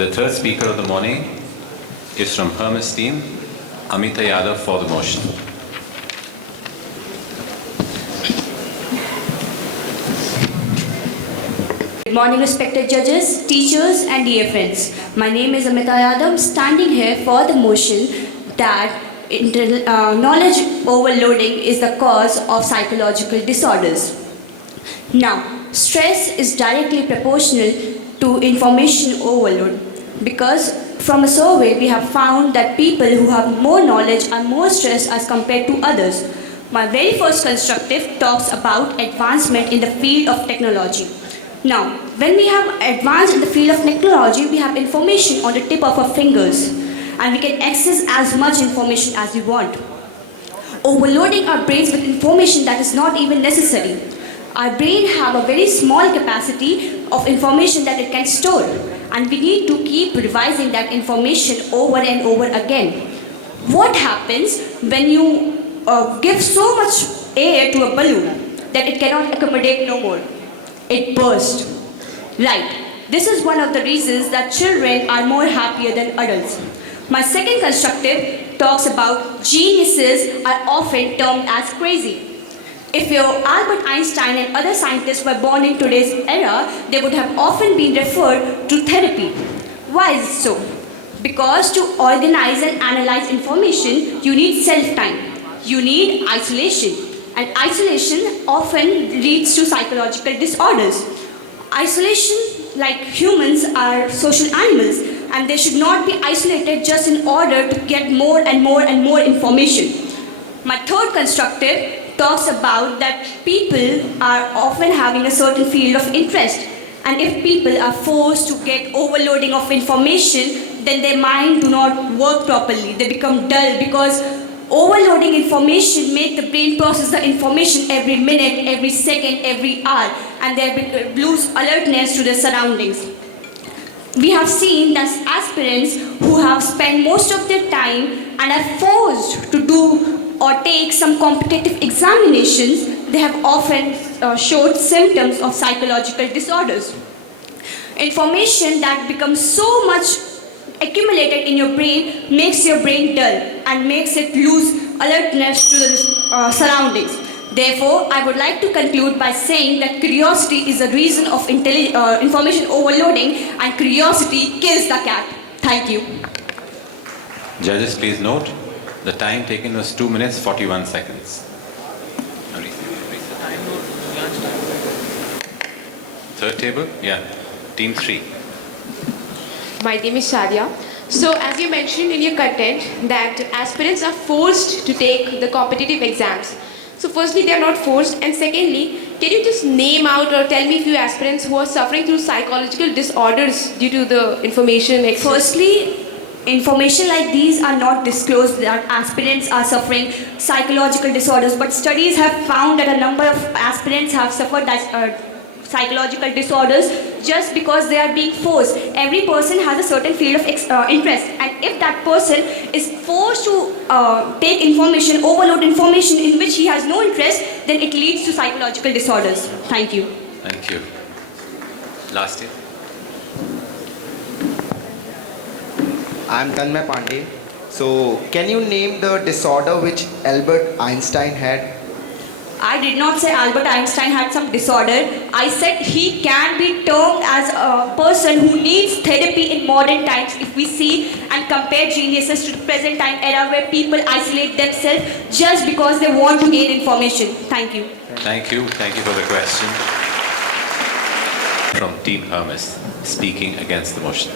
The third speaker of the morning is from Hermes team, Amita Yadav for the motion. Good morning, respected judges, teachers, and dear friends. My name is Amita Yadav, standing here for the motion that knowledge overloading is the cause of psychological disorders. Now, stress is directly proportional to information overload because from a survey we have found that people who have more knowledge are more stressed as compared to others. My very first constructive talks about advancement in the field of technology. Now, when we have advanced in the field of technology, we have information on the tip of our fingers and we can access as much information as we want. Overloading our brains with information that is not even necessary. Our brain have a very small capacity of information that it can store, and we need to keep revising that information over and over again. What happens when you give so much air to a balloon that it cannot accommodate no more? It bursts. Right. This is one of the reasons that children are more happier than adults. My second constructive talks about geniuses are often termed as crazy. If Albert Einstein and other scientists were born in today's era, they would have often been referred to therapy. Why is it so? Because to organize and analyze information, you need self-time. You need isolation. And isolation often leads to psychological disorders. Isolation, like humans, are social animals, and they should not be isolated just in order to get more and more and more information. My third constructive talks about that people are often having a certain field of interest, and if people are forced to get overloading of information, then their mind do not work properly. They become dull because overloading information makes the brain process the information every minute, every second, every hour, and they lose alertness to their surroundings. We have seen that aspirants who have spent most of their time and are forced to do or take some competitive examinations, they have often showed symptoms of psychological disorders. Information that becomes so much accumulated in your brain makes your brain dull and makes it lose alertness to the surroundings. Therefore, I would like to conclude by saying that curiosity is a reason of information overloading, and curiosity kills the cat. Thank you. Judges, please note, the time taken was 2 minutes 41 seconds. Third table? Yeah. Team 3. My name is Shadia. So as you mentioned in your content that aspirants are forced to take the competitive exams. So firstly, they are not forced, and secondly, can you just name out or tell me a few aspirants who are suffering through psychological disorders due to the information excess? Firstly, information like these are not disclosed that aspirants are suffering psychological disorders, but studies have found that a number of aspirants have suffered psychological disorders just because they are being forced. Every person has a certain field of interest, and if that person is forced to take information, overload information in which he has no interest, then it leads to psychological disorders. Thank you. Thank you. Last year. I'm Tanmay Pandey. So, can you name the disorder which Albert Einstein had? I did not say Albert Einstein had some disorder. I said he can be termed as a person who needs therapy in modern times if we see and compare geniuses to the present time era where people isolate themselves just because they want to gain information. Thank you. Thank you. Thank you for the question. From Team Hermes, speaking against the motion.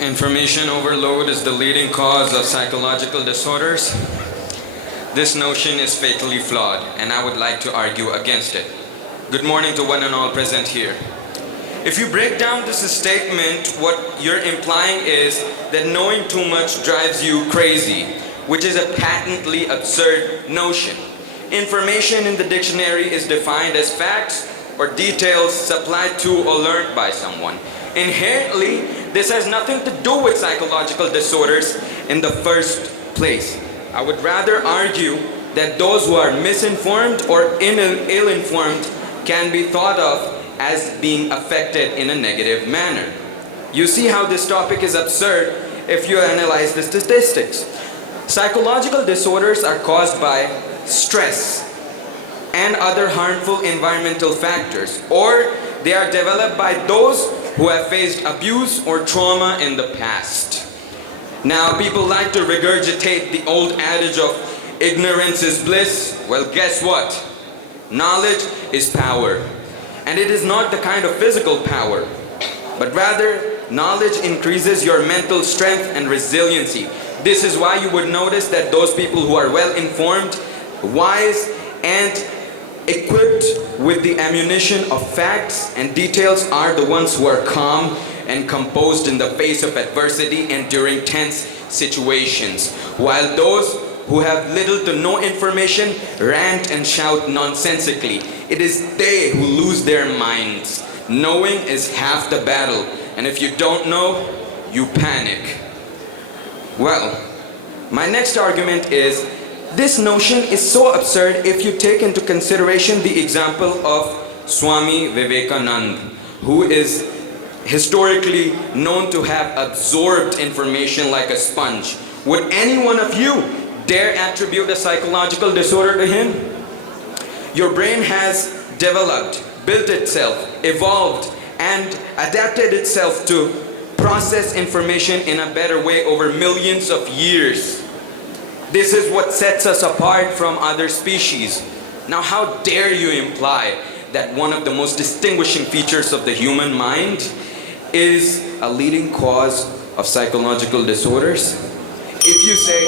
Information overload is the leading cause of psychological disorders. This notion is fatally flawed, and I would like to argue against it. Good morning to one and all present here. If you break down this statement, what you're implying is that knowing too much drives you crazy, which is a patently absurd notion. Information in the dictionary is defined as facts or details supplied to or learned by someone. Inherently, this has nothing to do with psychological disorders in the first place. I would rather argue that those who are misinformed or ill-informed can be thought of as being affected in a negative manner. You see how this topic is absurd if you analyze the statistics. Psychological disorders are caused by stress and other harmful environmental factors, or they are developed by those who have faced abuse or trauma in the past. Now, people like to regurgitate the old adage of ignorance is bliss. Well, guess what? Knowledge is power. And it is not the kind of physical power, but rather knowledge increases your mental strength and resiliency. This is why you would notice that those people who are well informed, wise, and equipped with the ammunition of facts and details are the ones who are calm and composed in the face of adversity and during tense situations, while those who have little to no information rant and shout nonsensically. It is they who lose their minds. Knowing is half the battle, and if you don't know, you panic. Well, my next argument is this notion is so absurd if you take into consideration the example of Swami Vivekananda, who is historically known to have absorbed information like a sponge. Would any one of you dare attribute a psychological disorder to him? Your brain has developed, built itself, evolved, and adapted itself to process information in a better way over millions of years. This is what sets us apart from other species. Now, how dare you imply that one of the most distinguishing features of the human mind is a leading cause of psychological disorders? If you say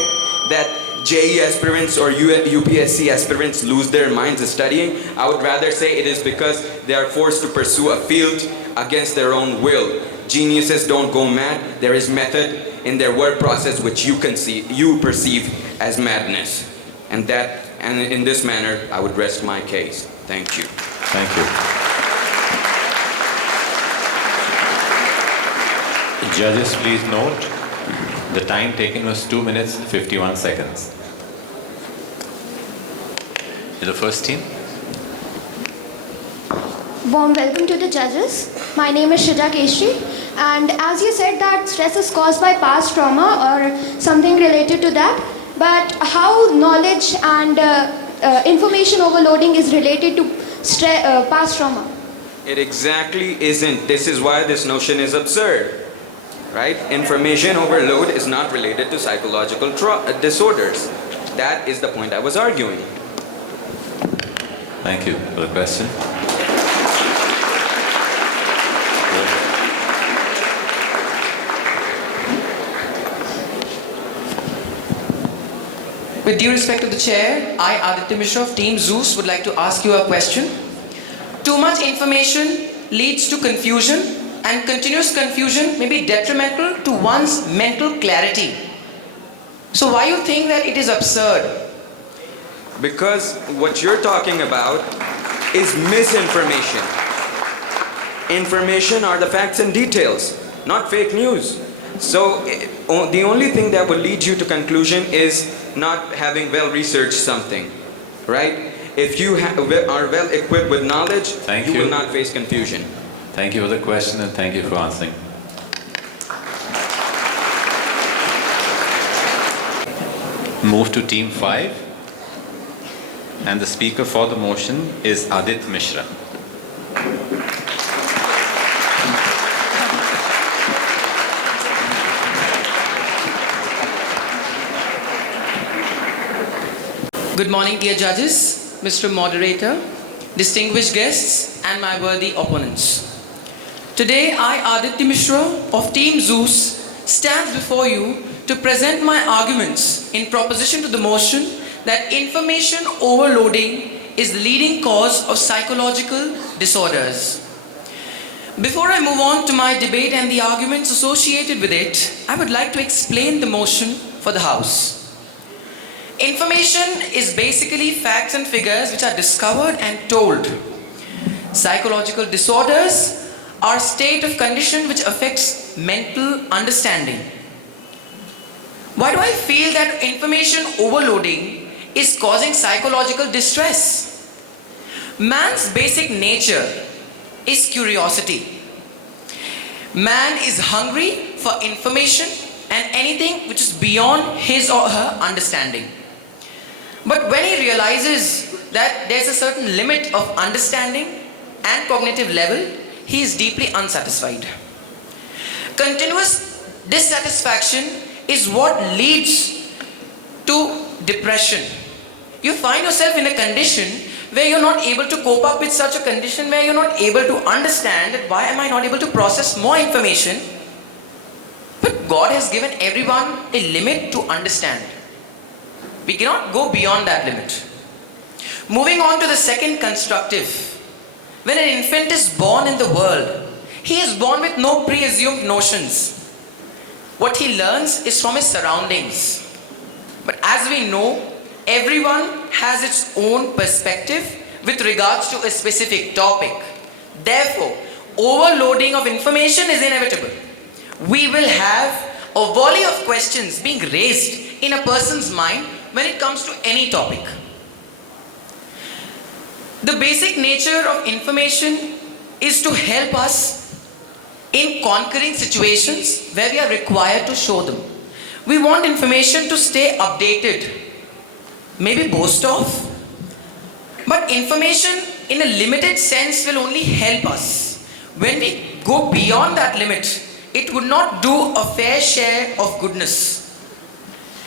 that JE aspirants or UPSC aspirants lose their minds studying, I would rather say it is because they are forced to pursue a field against their own will. Geniuses don't go mad. There is method in their work process which you perceive as madness. And in this manner, I would rest my case. Thank you. Thank you. Judges, please note, the time taken was 2 minutes 51 seconds. The first team. Warm welcome to the judges. My name is Shija Keshri, and as you said that stress is caused by past trauma or something related to that, but how knowledge and information overloading is related to past trauma? It exactly isn't. This is why this notion is absurd. Right? Information overload is not related to psychological disorders. That is the point I was arguing. Thank you for the question. With due respect to the chair, I, Aditya Mishra of Team Zeus, would like to ask you a question. Too much information leads to confusion, and continuous confusion may be detrimental to one's mental clarity. So why you think that it is absurd? Because what you're talking about is misinformation. Information are the facts and details, not fake news. So the only thing that will lead you to conclusion is not having well researched something, right? If you are well equipped with knowledge, you will not face confusion. Thank you for the question and thank you for answering. Move to team 5. And the speaker for the motion is Adit Mishra. Good morning, dear judges, Mr. Moderator, distinguished guests, and my worthy opponents. Today, I, Aditya Mishra of Team Zeus, stands before you to present my arguments in proposition to the motion that information overloading is the leading cause of psychological disorders. Before I move on to my debate and the arguments associated with it, I would like to explain the motion for the House. Information is basically facts and figures which are discovered and told. Psychological disorders are state of condition which affects mental understanding. Why do I feel that information overloading is causing psychological distress? Man's basic nature is curiosity. Man is hungry for information and anything which is beyond his or her understanding. But when he realizes that there's a certain limit of understanding and cognitive level, he is deeply unsatisfied. Continuous dissatisfaction is what leads to depression. You find yourself in a condition where you're not able to cope up with such a condition, where you're not able to understand that why am I not able to process more information? But God has given everyone a limit to understand. We cannot go beyond that limit. Moving on to the second constructive. When an infant is born in the world, he is born with no pre-assumed notions. What he learns is from his surroundings. But as we know, everyone has its own perspective with regards to a specific topic. Therefore, overloading of information is inevitable. We will have a volley of questions being raised in a person's mind when it comes to any topic. The basic nature of information is to help us in conquering situations where we are required to show them. We want information to stay updated, maybe boast of, but information in a limited sense will only help us. When we go beyond that limit, it would not do a fair share of goodness.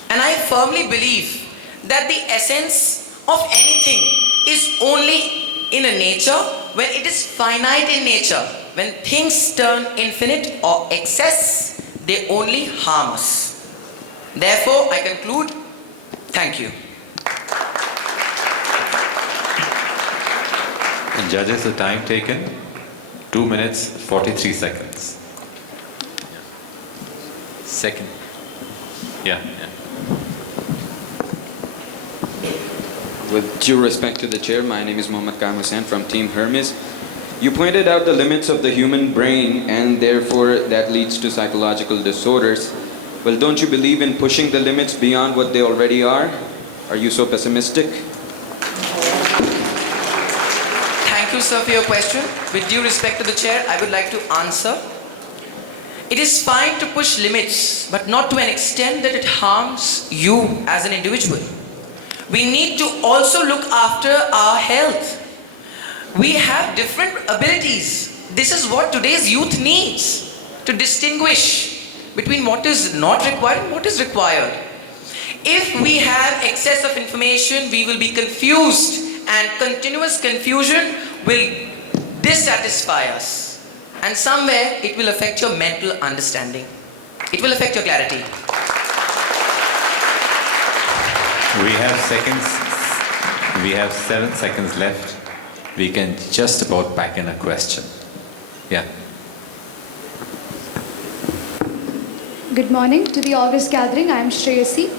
And I firmly believe that the essence of anything is only in a nature when it is finite in nature. When things turn infinite or excess, they only harm us. Therefore, I conclude, thank you. And judges, the time taken, 2 minutes, 43 seconds. Second. Yeah. With due respect to the chair, my name is Mohammad Kaim Hussain from Team Hermes. You pointed out the limits of the human brain and therefore that leads to psychological disorders. Well, don't you believe in pushing the limits beyond what they already are? Are you so pessimistic? Thank you, sir, for your question. With due respect to the chair, I would like to answer. It is fine to push limits, but not to an extent that it harms you as an individual. We need to also look after our health. We have different abilities. This is what today's youth needs, to distinguish between what is not required and what is required. If we have excess of information, we will be confused, and continuous confusion will dissatisfy us. And somewhere it will affect your mental understanding. It will affect your clarity. We have 7 seconds left. We can just about pack in a question. Yeah. Good morning to the August gathering. I am Shreyasi.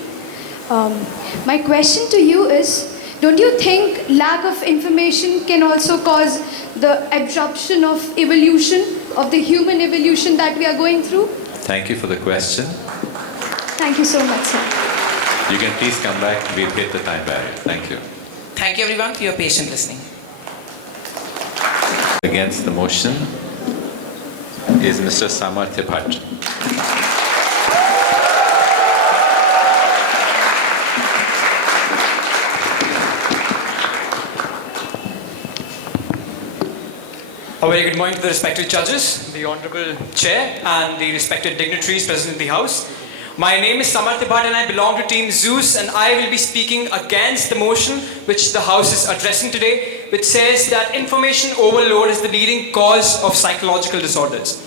My question to you is, don't you think lack of information can also cause the absorption of evolution, of the human evolution that we are going through? Thank you for the question. Thank you so much, sir. You can please come back. We'll hit the time barrier. Thank you. Thank you everyone for your patient listening. Against the motion is Mr. Samarthya Bhatt. A very good morning to the respected judges, the Honorable Chair, and the respected dignitaries present in the House. My name is Samarthya Bhatt and I belong to Team Zeus, and I will be speaking against the motion which the House is addressing today, which says that information overload is the leading cause of psychological disorders.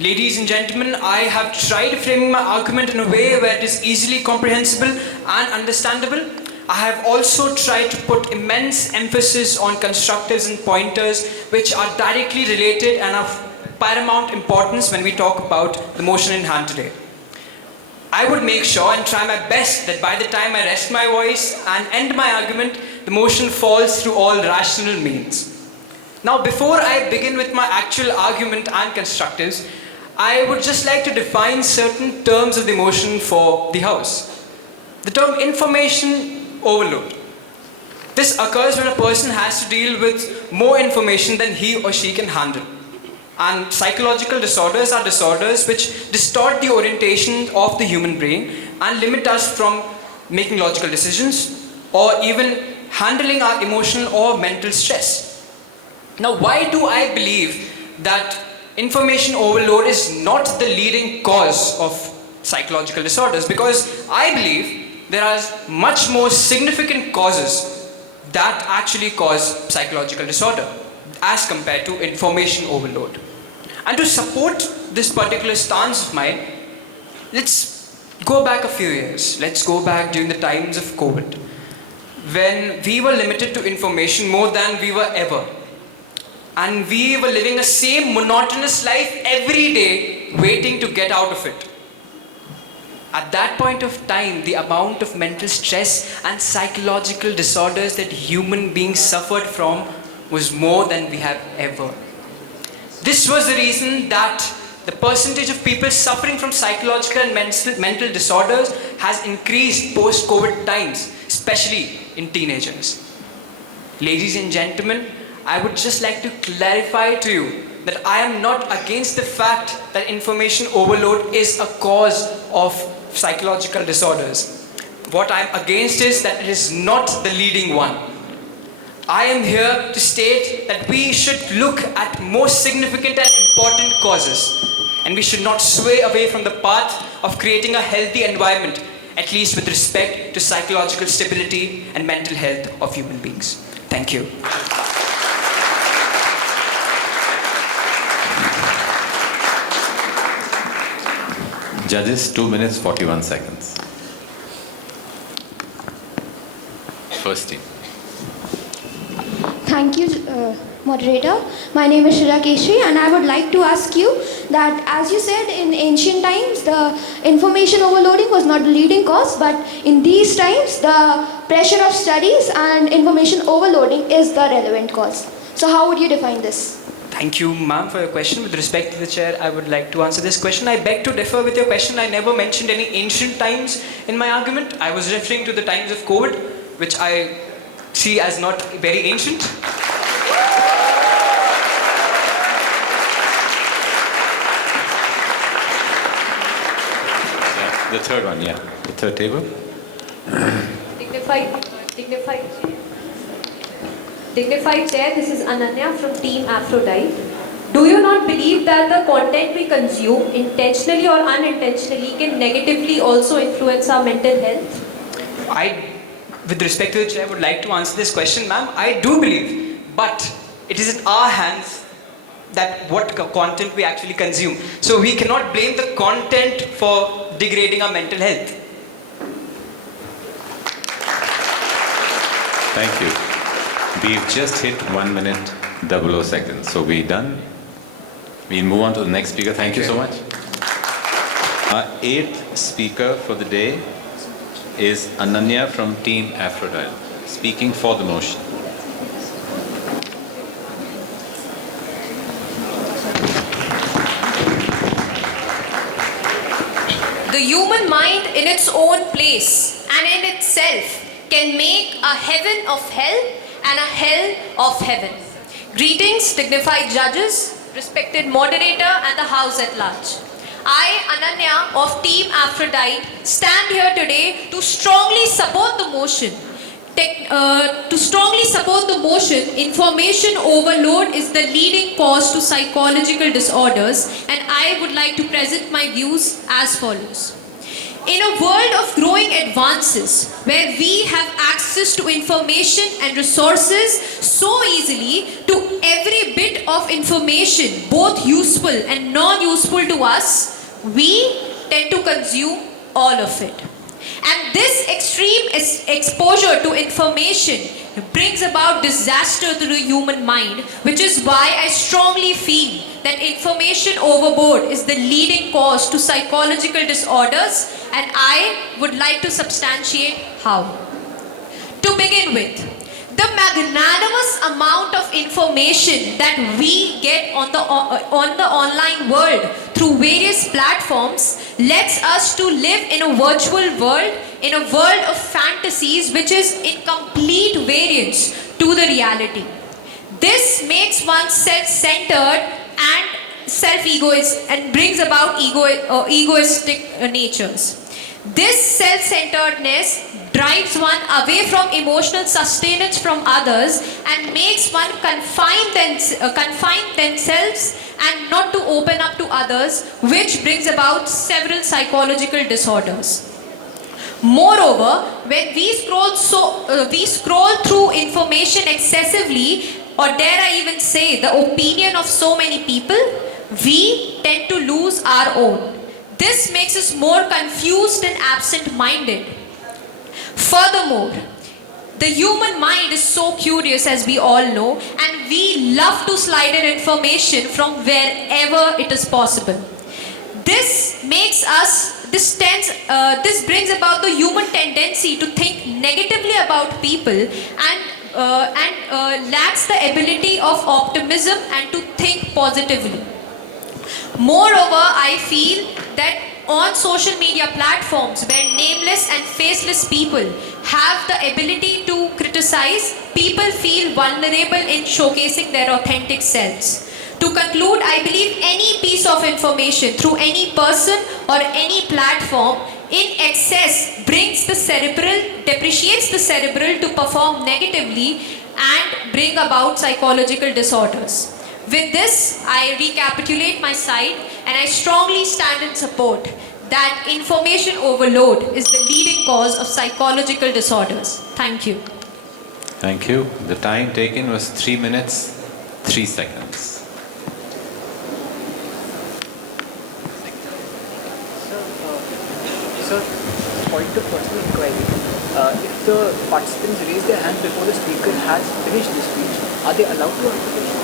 Ladies and gentlemen, I have tried framing my argument in a way where it is easily comprehensible and understandable. I have also tried to put immense emphasis on constructives and pointers which are directly related and of paramount importance when we talk about the motion in hand today. I would make sure and try my best that by the time I rest my voice and end my argument, the motion falls through all rational means. Now, before I begin with my actual argument and constructives, I would just like to define certain terms of the motion for the House. The term information overload. This occurs when a person has to deal with more information than he or she can handle. And psychological disorders are disorders which distort the orientation of the human brain and limit us from making logical decisions or even handling our emotional or mental stress. Now, why do I believe that information overload is not the leading cause of psychological disorders? Because I believe there are much more significant causes that actually cause psychological disorder as compared to information overload. And to support this particular stance of mine, let's go back a few years. Let's go back during the times of COVID, when we were limited to information more than we were ever. And we were living a same monotonous life every day, waiting to get out of it. At that point of time, the amount of mental stress and psychological disorders that human beings suffered from was more than we have ever. This was the reason that the percentage of people suffering from psychological and mental disorders has increased post-COVID times, especially in teenagers. Ladies and gentlemen, I would just like to clarify to you that I am not against the fact that information overload is a cause of psychological disorders. What I am against is that it is not the leading one. I am here to state that we should look at more significant and important causes, and we should not sway away from the path of creating a healthy environment, at least with respect to psychological stability and mental health of human beings. Thank you. Judges, 2 minutes 41 seconds. First team. Thank you, moderator. My name is Shreya Keshri, and I would like to ask you that, as you said, in ancient times, the information overloading was not the leading cause, but in these times, the pressure of studies and information overloading is the relevant cause. So how would you define this? Thank you, ma'am, for your question. With respect to the chair, I would like to answer this question. I beg to differ with your question. I never mentioned any ancient times in my argument. I was referring to the times of COVID, which I see as not very ancient. Yeah, the third one, yeah. The third table. Dignified Chair, this is Ananya from Team Aphrodite. Do you not believe that the content we consume, intentionally or unintentionally, can negatively also influence our mental health? With respect to the chair, would like to answer this question, ma'am. I do believe, but it is in our hands that what content we actually consume. So we cannot blame the content for degrading our mental health. Thank you. We've just hit 1 minute 00 seconds. So we're done. We'll move on to the next speaker. Thank you so much. Our 8th speaker for the day is Ananya from Team Aphrodite, speaking for the motion. The human mind in its own place and in itself can make a heaven of hell and a hell of heaven. Greetings, dignified judges, respected moderator and the house at large. I, Ananya of Team Aphrodite, stand here today to strongly support the motion. Information overload is the leading cause to psychological disorders, and I would like to present my views as follows. In a world of growing advances, where we have access to information and resources so easily, to every bit of information, both useful and non-useful to us, we tend to consume all of it. And this extreme exposure to information brings about disaster to the human mind, which is why I strongly feel that information overload is the leading cause to psychological disorders, and I would like to substantiate how. To begin with, the magnanimous amount of information that we get on the online world through various platforms lets us to live in a virtual world, in a world of fantasies which is in complete variance to the reality. This makes one self-centered and self-egoist and brings about egoistic natures. This self-centeredness drives one away from emotional sustenance from others and makes one confine themselves and not to open up to others, which brings about several psychological disorders. Moreover, when we scroll through information excessively, or dare I even say the opinion of so many people, we tend to lose our own. This makes us more confused and absent-minded. Furthermore, the human mind is so curious, as we all know, and we love to slide in information from wherever it is possible. This brings about the human tendency to think negatively about people and lacks the ability of optimism and to think positively. Moreover, I feel that on social media platforms where nameless and faceless people have the ability to criticize, people feel vulnerable in showcasing their authentic selves. To conclude, I believe any piece of information through any person or any platform in excess depreciates the cerebral to perform negatively and bring about psychological disorders. With this, I recapitulate my side and I strongly stand in support that information overload is the leading cause of psychological disorders. Thank you. Thank you. The time taken was 3 minutes, 3 seconds. Sir, point of personal inquiry. If the participants raise their hands before the speaker has finished the speech, are they allowed to ask the question?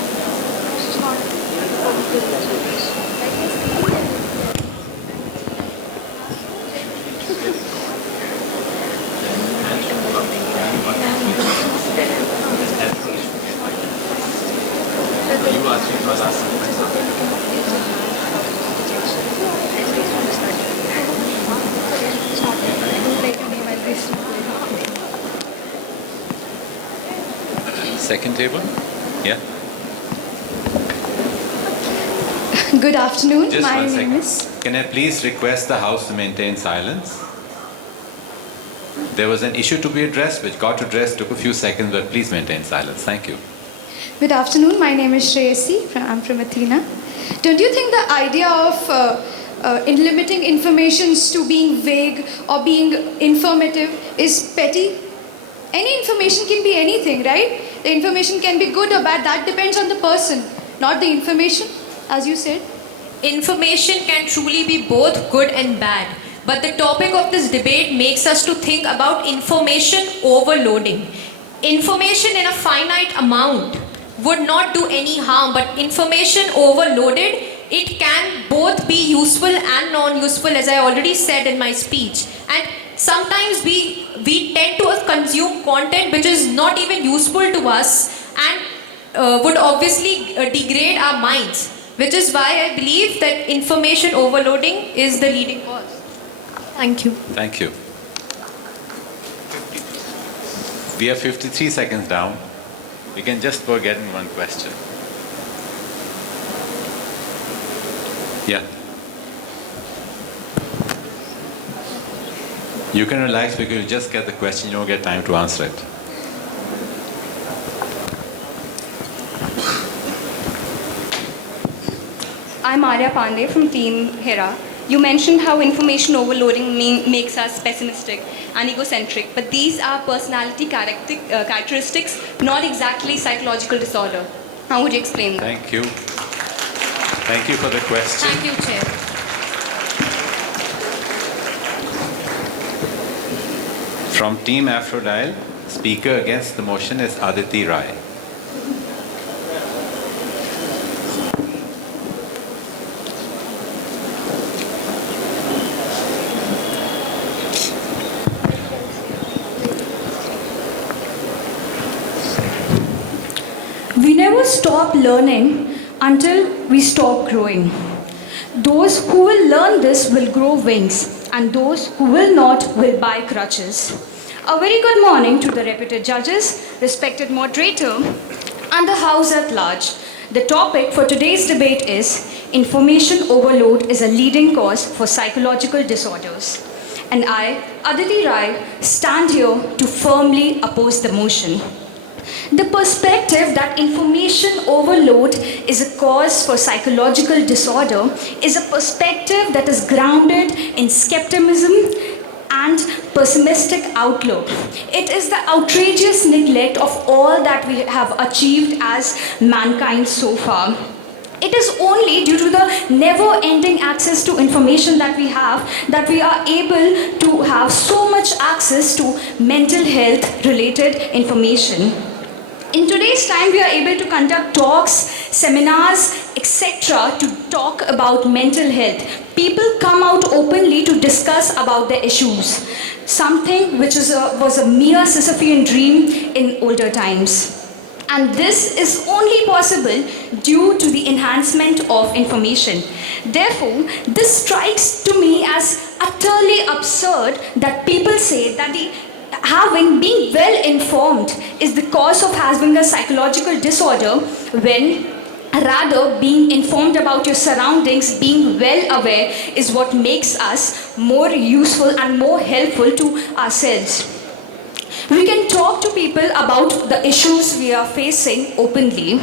Second table? Yeah. Good afternoon. Just My one name second. is. Can I please request the House to maintain silence? There was an issue to be addressed, which got addressed, took a few seconds, but please maintain silence. Thank you. Good afternoon. My name is Shreyasi. I'm from Athena. Don't you think the idea of limiting informations to being vague or being informative is petty? Any information can be anything, right? The information can be good or bad. That depends on the person, not the information, as you said. Information can truly be both good and bad. But the topic of this debate makes us to think about information overloading. Information in a finite amount would not do any harm, but information overloaded, it can both be useful and non-useful, as I already said in my speech. And sometimes we tend to consume content which is not even useful to us and would obviously degrade our minds, which is why I believe that information overloading is the leading cause. Thank you. Thank you. We are 53 seconds down. We can just forget in one question. Yeah. You can relax because you just get the question, you don't get time to answer it. I'm Arya Pandey from Team Hera. You mentioned how information overloading makes us pessimistic and egocentric, but these are personality characteristics, not exactly psychological disorder. How would you explain that? Thank you. Thank you for the question. Thank you, Chair. From Team Aphrodite, speaker against the motion is Aditi Rai. stop learning until we stop growing. Those who will learn this will grow wings, and those who will not will buy crutches. A very good morning to the reputed judges, respected moderator, and the House at large. The topic for today's debate is information overload is a leading cause for psychological disorders. And I, Aditi Rai, stand here to firmly oppose the motion. The perspective that information overload is a cause for psychological disorder is a perspective that is grounded in skepticism and pessimistic outlook. It is the outrageous neglect of all that we have achieved as mankind so far. It is only due to the never-ending access to information that we have that we are able to have so much access to mental health related information. In today's time, we are able to conduct talks, seminars, etc. to talk about mental health. People come out openly to discuss about the issues, something which was a mere Sisyphean dream in older times. And this is only possible due to the enhancement of information. Therefore, this strikes to me as utterly absurd that people say that being well informed is the cause of having a psychological disorder, when rather being informed about your surroundings, being well aware, is what makes us more useful and more helpful to ourselves. We can talk to people about the issues we are facing openly.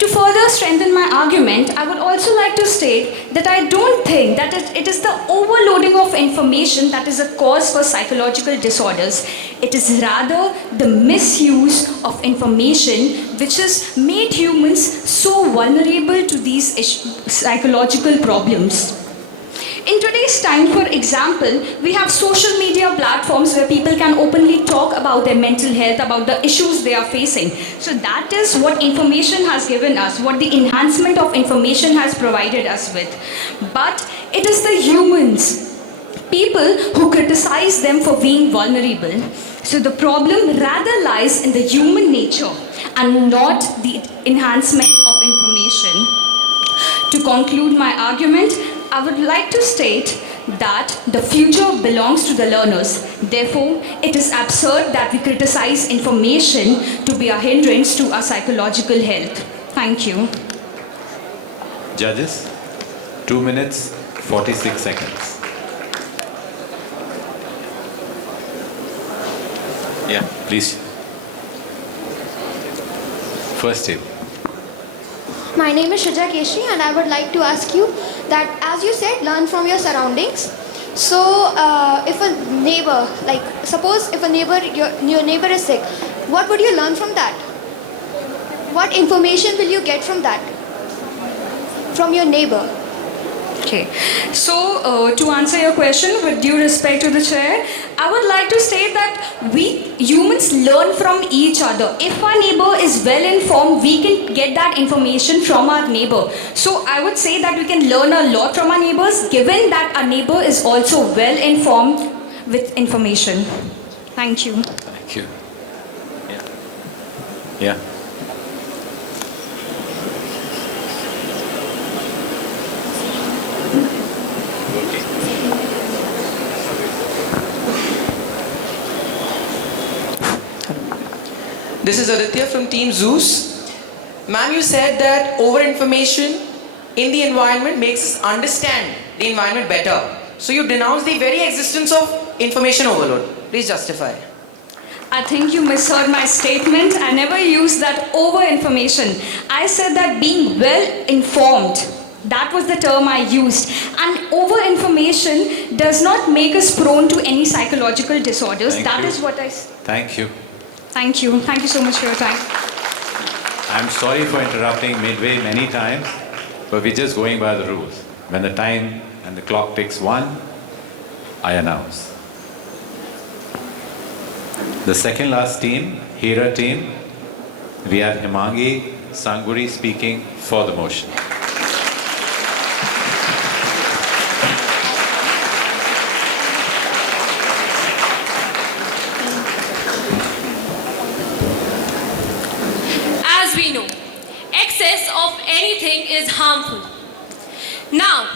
To further strengthen my argument, I would also like to state that I don't think that it is the overloading of information that is a cause for psychological disorders. It is rather the misuse of information which has made humans so vulnerable to these psychological problems. In today's time, for example, we have social media platforms where people can openly talk about their mental health, about the issues they are facing. So that is what information has given us, what the enhancement of information has provided us with. But it is the humans, people who criticize them for being vulnerable. So the problem rather lies in the human nature and not the enhancement of information. To conclude my argument, I would like to state that the future belongs to the learners. Therefore, it is absurd that we criticize information to be a hindrance to our psychological health. Thank you. Judges, 2 minutes, 46 seconds. Yeah, please. First table. My name is Shraddha Keshri, and I would like to ask you that, as you said, learn from your surroundings. So, if a neighbor, like suppose if your neighbor is sick, what would you learn from that? What information will you get from that? From your neighbor? Okay, so to answer your question, with due respect to the chair, I would like to state that we humans learn from each other. If our neighbor is well informed, we can get that information from our neighbor. So I would say that we can learn a lot from our neighbors, given that our neighbor is also well informed with information. Thank you. Thank you. Yeah. Yeah. This is Aditya from Team Zeus. Ma'am, you said that over-information in the environment makes us understand the environment better. So you denounce the very existence of information overload. Please justify. I think you misheard my statement. I never used that over-information. I said that being well-informed. That was the term I used. And over-information does not make us prone to any psychological disorders. That is what I said. Thank you. Thank you. Thank you so much for your time. I'm sorry for interrupting midway many times, but we're just going by the rules. When the time and the clock ticks 1, I announce. The second last team, Hira team, we have Himangi Sanguri speaking for the motion. As we know, harmful. Now,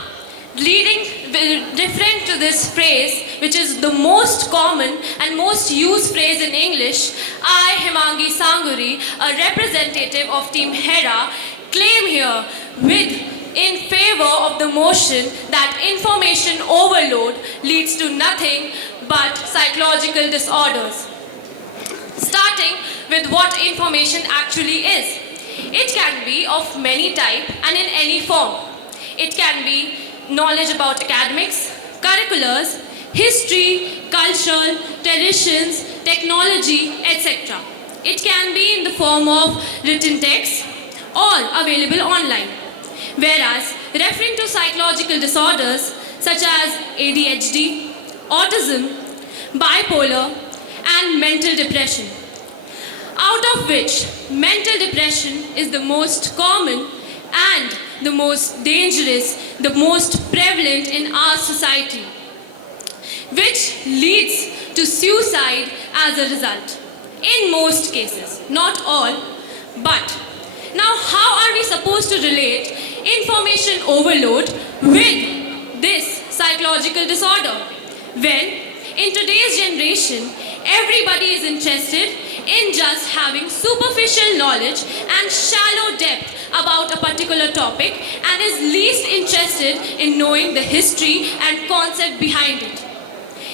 referring to this phrase, which is the most common and most used phrase in English, I, Himangi Sanguri, a representative of Team Hera, claim here in favor of the motion that information overload leads to nothing but psychological disorders. Starting with what information actually is. It can be of many types and in any form. It can be knowledge about academics, curriculars, history, culture, traditions, technology, etc. It can be in the form of written text or available online. Whereas, referring to psychological disorders such as ADHD, autism, bipolar, and mental depression, out of which mental depression is the most common and the most dangerous, the most prevalent in our society, which leads to suicide as a result. In most cases, not all, but. Now, how are we supposed to relate information overload with this psychological disorder? Well, in today's generation, everybody is interested in just having superficial knowledge and shallow depth about a particular topic and is least interested in knowing the history and concept behind it.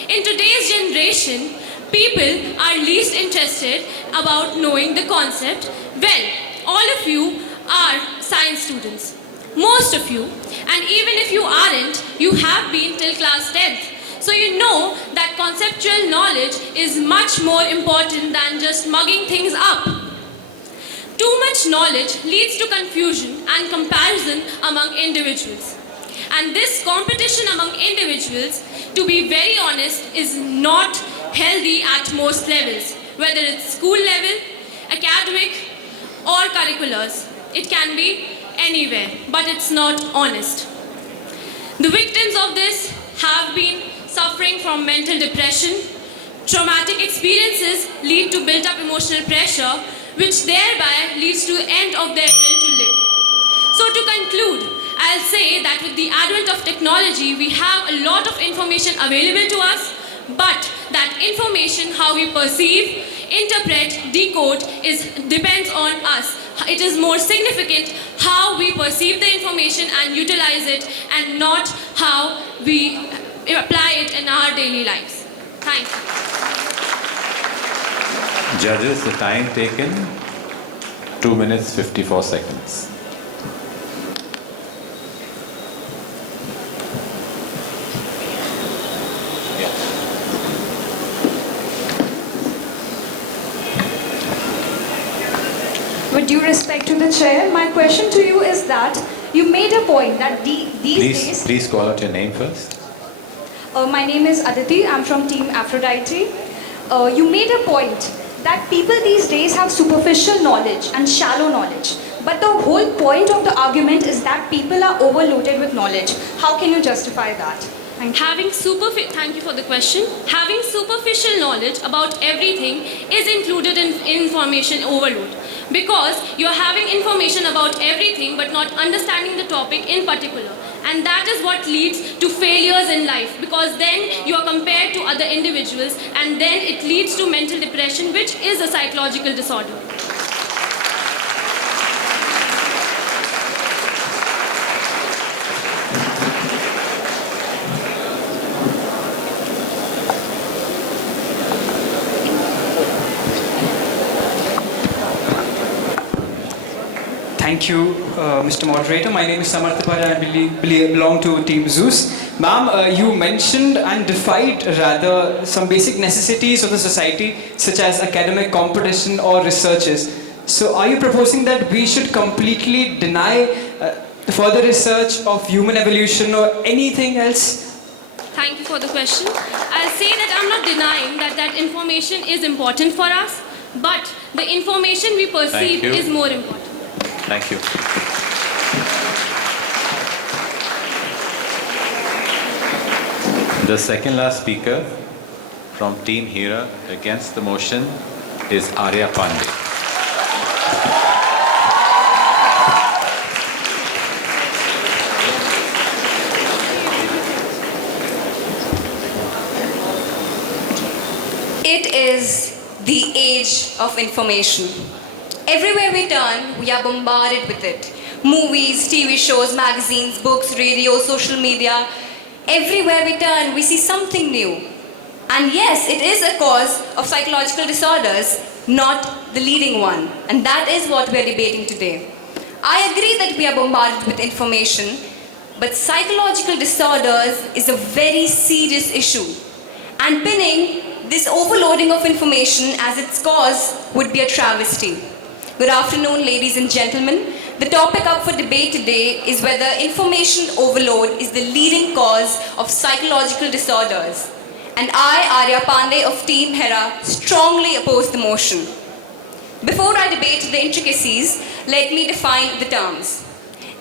In today's generation, people are least interested about knowing the concept. Well, all of you are science students. Most of you, and even if you aren't, you have been till class 10th. So you know that conceptual knowledge is much more important than just mugging things up. Too much knowledge leads to confusion and comparison among individuals. And this competition among individuals, to be very honest, is not healthy at most levels, whether it's school level, academic, or curriculars. It can be anywhere, but it's not honest. The victims of this have been suffering from mental depression. Traumatic experiences lead to built-up emotional pressure, which thereby leads to the end of their will to live. So to conclude, I'll say that with the advent of technology, we have a lot of information available to us, but that information, how we perceive, interpret, decode, depends on us. It is more significant how we perceive the information and utilize it, and not how we apply it in our daily lives. Thank you. Judges, the time taken, 2 minutes 54 seconds. With due respect to the chair, my question to you is that you made a point that these days... Please call out your name first. My name is Aditi. I'm from Team Aphrodite. You made a point that people these days have superficial knowledge and shallow knowledge. But the whole point of the argument is that people are overloaded with knowledge. How can you justify that? Thank you for the question. Having superficial knowledge about everything is included in information overload. Because you're having information about everything but not understanding the topic in particular. And that is what leads to failures in life, because then you are compared to other individuals, and then it leads to mental depression, which is a psychological disorder. Thank you, Mr. Moderator. My name is Samarthapal and I belong to Team Zeus. Ma'am, you mentioned and defied rather some basic necessities of the society, such as academic competition or researches. So are you proposing that we should completely deny further research of human evolution or anything else? Thank you for the question. I'll say that I'm not denying that information is important for us, but the information we perceive is more important. Thank you. The second last speaker from Team Hera against the motion is Arya Pandey. It is the age of information. Everywhere we turn, we are bombarded with it. Movies, TV shows, magazines, books, radio, social media. Everywhere we turn, we see something new. And yes, it is a cause of psychological disorders, not the leading one. And that is what we are debating today. I agree that we are bombarded with information, but psychological disorders is a very serious issue. And pinning this overloading of information as its cause would be a travesty. Good afternoon, ladies and gentlemen. The topic up for debate today is whether information overload is the leading cause of psychological disorders. And I, Arya Pandey of Team Hera, strongly oppose the motion. Before I debate the intricacies, let me define the terms.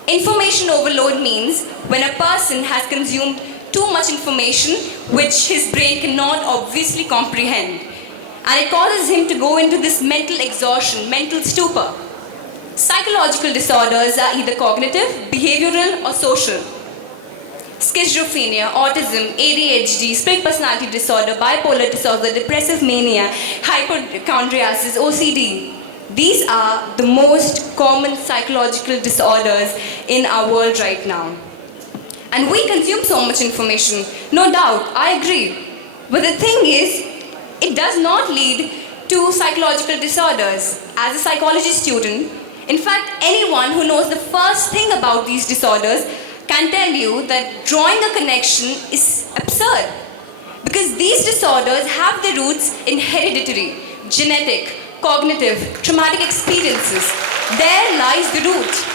Information overload means when a person has consumed too much information which his brain cannot obviously comprehend. And it causes him to go into this mental exhaustion, mental stupor. Psychological disorders are either cognitive, behavioral, or social. Schizophrenia, autism, ADHD, split personality disorder, bipolar disorder, depressive mania, hypochondriasis, OCD. These are the most common psychological disorders in our world right now. And we consume so much information, no doubt, I agree. But the thing is, it does not lead to psychological disorders. As a psychology student, in fact, anyone who knows the first thing about these disorders can tell you that drawing a connection is absurd. Because these disorders have their roots in hereditary, genetic, cognitive, traumatic experiences. There lies the root.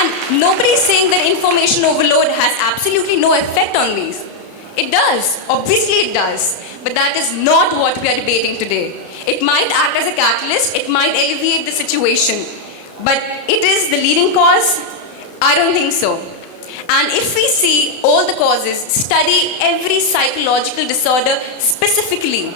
And nobody is saying that information overload has absolutely no effect on these. It does. Obviously it does. But that is not what we are debating today. It might act as a catalyst. It might alleviate the situation. But it is the leading cause? I don't think so. And if we see all the causes, study every psychological disorder specifically,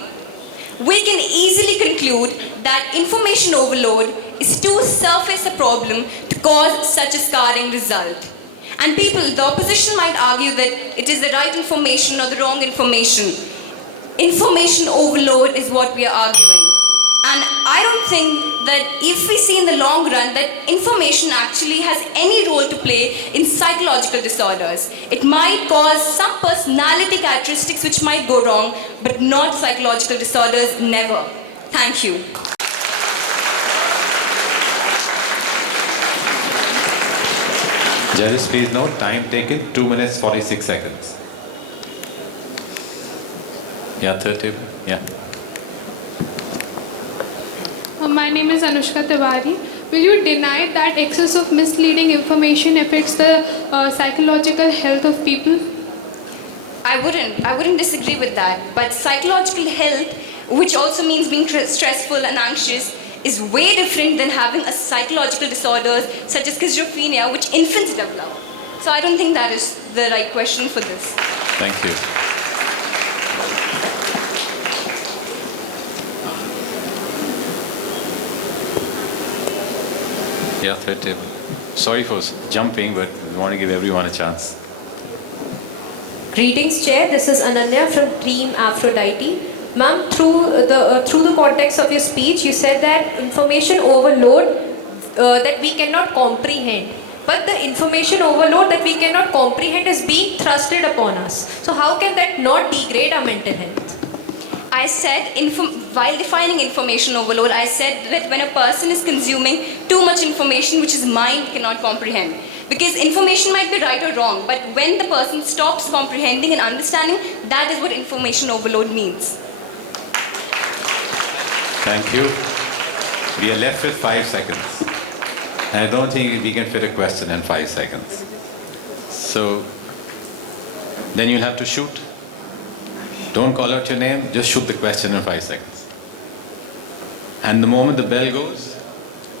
we can easily conclude that information overload is too surface a problem to cause such a scarring result. And people, the opposition might argue that it is the right information or the wrong information. Information overload is what we are arguing. And I don't think that if we see in the long run that information actually has any role to play in psychological disorders. It might cause some personality characteristics which might go wrong, but not psychological disorders, never. Thank you. Judges, please note, time taken, 2 minutes 46 seconds. Yeah, third table, yeah. My name is Anushka Tiwari. Will you deny that excess of misleading information affects the psychological health of people? I wouldn't disagree with that. But psychological health, which also means being stressful and anxious, is way different than having a psychological disorders such as schizophrenia, which infants develop. So I don't think that is the right question for this. Thank you. Yeah, third table. Sorry for jumping, but we want to give everyone a chance. Greetings, Chair. This is Ananya from Team Aphrodite. Ma'am, through the context of your speech, you said that information overload that we cannot comprehend. But the information overload that we cannot comprehend is being thrusted upon us. So how can that not degrade our mental health? I said, while defining information overload, I said that when a person is consuming too much information which his mind cannot comprehend. Because information might be right or wrong, but when the person stops comprehending and understanding, that is what information overload means. Thank you. We are left with 5 seconds. And I don't think we can fit a question in 5 seconds. So, then you'll have to shoot. Don't call out your name, just shoot the question in 5 seconds. And the moment the bell goes,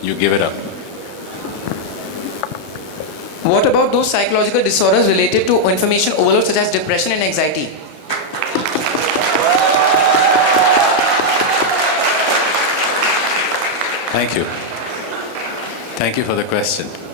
you give it up. What about those psychological disorders related to information overload such as depression and anxiety? Thank you. Thank you for the question.